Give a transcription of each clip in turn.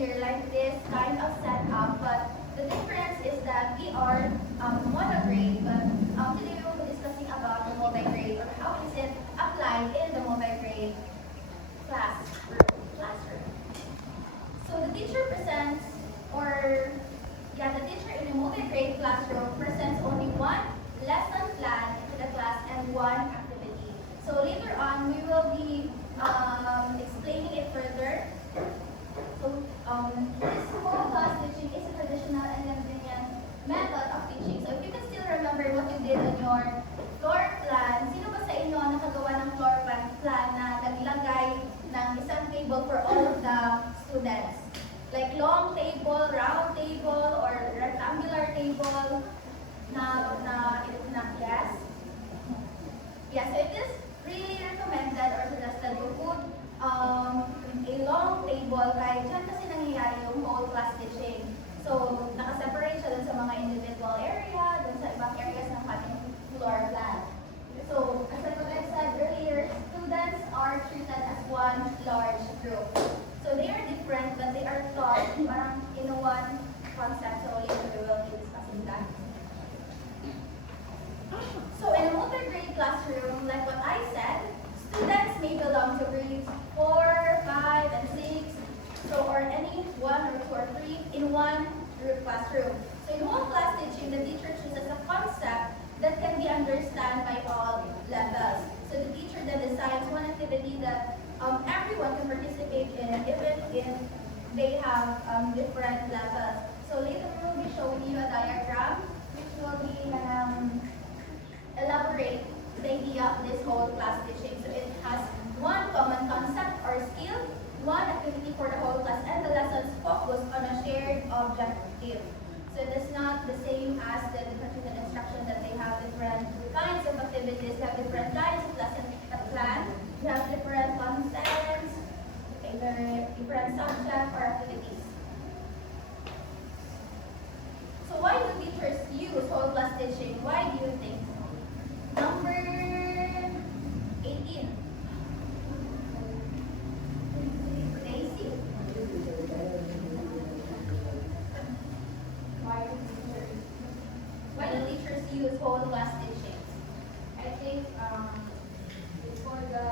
earlier, like this kind of setup, but the difference is that we are monograde, but today we will be discussing about the multi-grade or how is it applied in the multi-grade classroom. So the teacher presents, or yeah, the teacher in a multi-grade classroom presents only one lesson plan into the class and one activity. So later on, we will be explaining it further. So this whole class teaching is a traditional and convenient method of teaching. So if you can still remember what you did on your floor plan, sino ba sa inyo ang nakagawa ng floor plan na naglagay ng isang table for all of the students? Like long table, round table, or rectangular table yes? Yeah, so it is really recommended or suggested to put a long table kahit dyan kasi nangyayari yung whole class teaching. So, nakaseparate siya dun sa mga individual area, dun sa ibang areas ng ating floor plan. So, as I said earlier, students are treated as one large group. So, they are different, but they are taught parang in one concept. So, later we will be discussing that. So, in a multi-grade classroom, like what I said, students may belong to grades 4, 5, and 6, so or any 1 or 2 or 3 in one group classroom. So in whole class teaching, the teacher chooses a concept that can be understood by all levels. So the teacher then decides one activity that everyone can participate in, even if they have different levels. So later we will be showing you a diagram which will be elaborate the idea of this whole class teaching. So it has one common concept or skill, one activity for the whole class, and the lessons focus on a shared objective. So it is not the same as the differentiated instruction that they have different kinds of activities, they have different kinds of lesson plan, you have different contents, either different subjects or activities. So why do teachers use whole class teaching? Why do you think? Number 18. Daisy. Why do teachers use whole class teaching? I think it's for the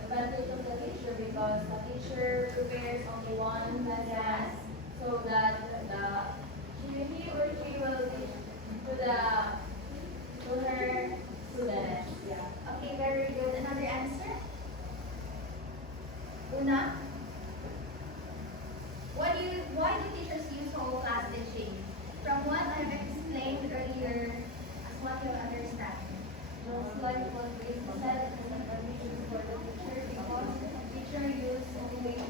advantage of the teacher because the teacher prepares only one lesson so that he or she will teach to her students. Yeah. Okay, very good. Another answer? Una? Why do teachers use whole class teaching? From what I have explained earlier, as what you understand. Just like what we said, it's an advantage for the teacher because the teacher uses only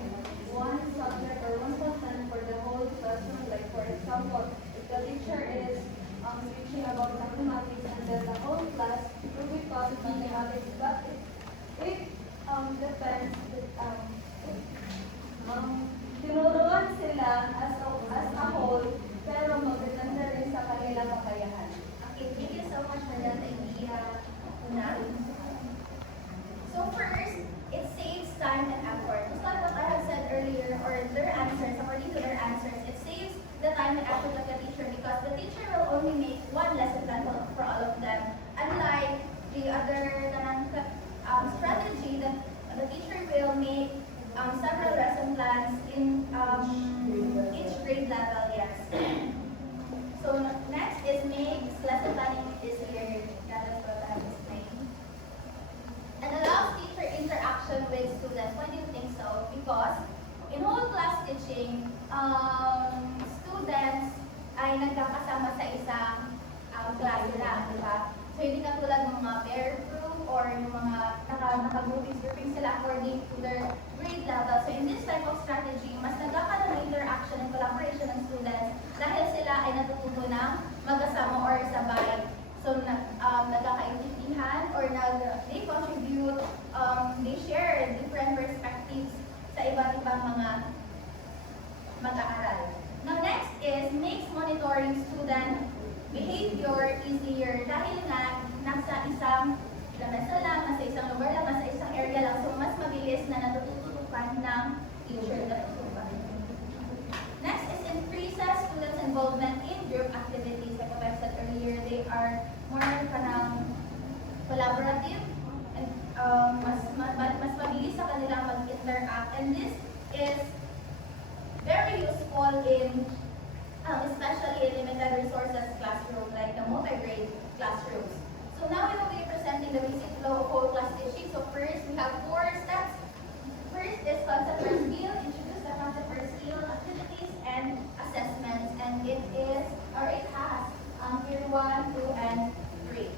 one subject or one content for the whole classroom. Like for example, if the teacher is teaching about mathematics and then the whole class will be taught mathematics, but it depends. Tinuruan sila as a whole, pero magdepende rin sa kanilang kakayahan. Okay, thank you so much for that idea, Una. So first, it saves time and effort. Just like what I have said earlier, or their answers, according to their answers, it saves the time and effort of the teacher because the teacher will only make one lesson plan for all of them. Unlike the other strategy that the teacher will make several lesson plans in each grade level, yes. So next is makes lesson planning easier. That is what I was saying. And allows teacher interaction with students. Why do you think so? Because in whole class teaching, students ay nagkakasama sa isang klase lang, di ba? So hindi katulad ng mga pair group or yung mga naka-grouping sila according to their grade level. So in this type of strategy, mas nagkakaroon ng interaction and collaboration ng students dahil sila ay natututo ng magkasama or sabay. So nagkakaintindihan or they contribute, they share different perspectives sa iba't ibang mga mag-aaral. Now next is makes monitoring student behavior easier dahil nga nasa isang lamesa lang, nasa isang lugar lang, nasa isang area lang. So mas mabilis na natututukan ng teacher that next is increases students' involvement in group activities. Like what I said earlier, they are more kanang collaborative and mas mabilis sa kanila mag-interact. And this is very useful in especially in limited resources classroom like the multi-grade classrooms. So now we will be presenting the basic flow of whole class teaching. So first we have 4 steps. First is concept or skill, introduce the concept or skill, activities, and assessments. And it has year 1, 2, and 3.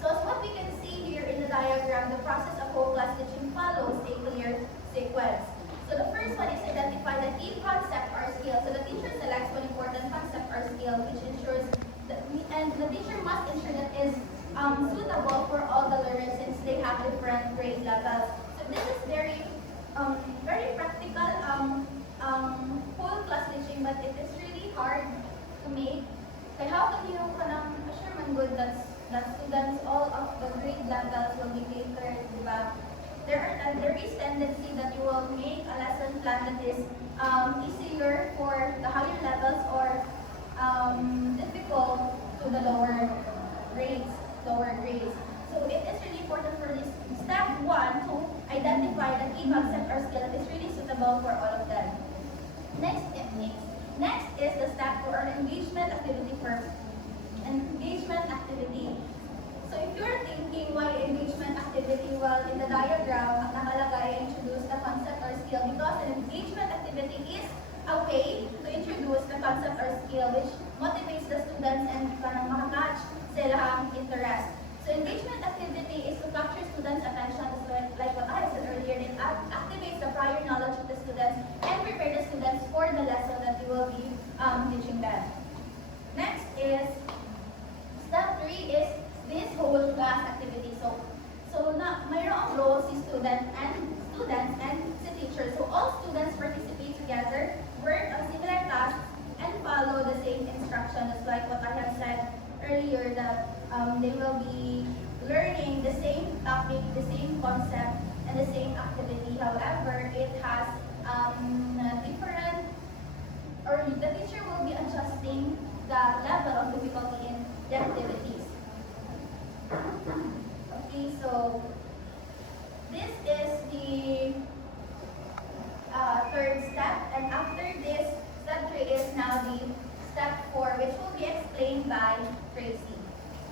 So as what we can see here in the diagram, the process of whole class teaching follows a clear sequence. So the first one is identify the key concept or skill. So the teacher selects one important concept or skill which ensures that and the teacher must ensure that is suitable for all the learners since they have different grade levels. So this is very practical whole class teaching, but it is really hard to make. Kaya how can you assure man good that students all of the grade levels will be catered, diba? There is tendency that you will make a lesson plan that is easier for the higher levels or difficult to the lower grades. So it is really important for this step 1 to identify the key concept or skill that is really suitable for all of them. Next is the step 4 or engagement activity first. Engagement activity. So if you're thinking why engagement activity, well, in the diagram, ang nakalagay, introduce the concept or skill because an engagement activity is a way to introduce the concept or skill which motivates the students and parang makakatch silang interest. So engagement activity is to capture students' attention, like what I said earlier, it activates the prior knowledge of the students and prepare the students for the lesson that you will be teaching them. Next is, step 3 is this whole class activity. So na mayroong role si students and si teacher. So all students participate together, work on similar tasks, and follow the same instructions. Like what I have said earlier, that they will be learning the same topic, the same concept, and the same activity. However, it has different, or the teacher will be adjusting the level of difficulty in the activities. Okay, so this is the 3rd step, and after this, step 3 is now the step 4, which will be explained by Tracy.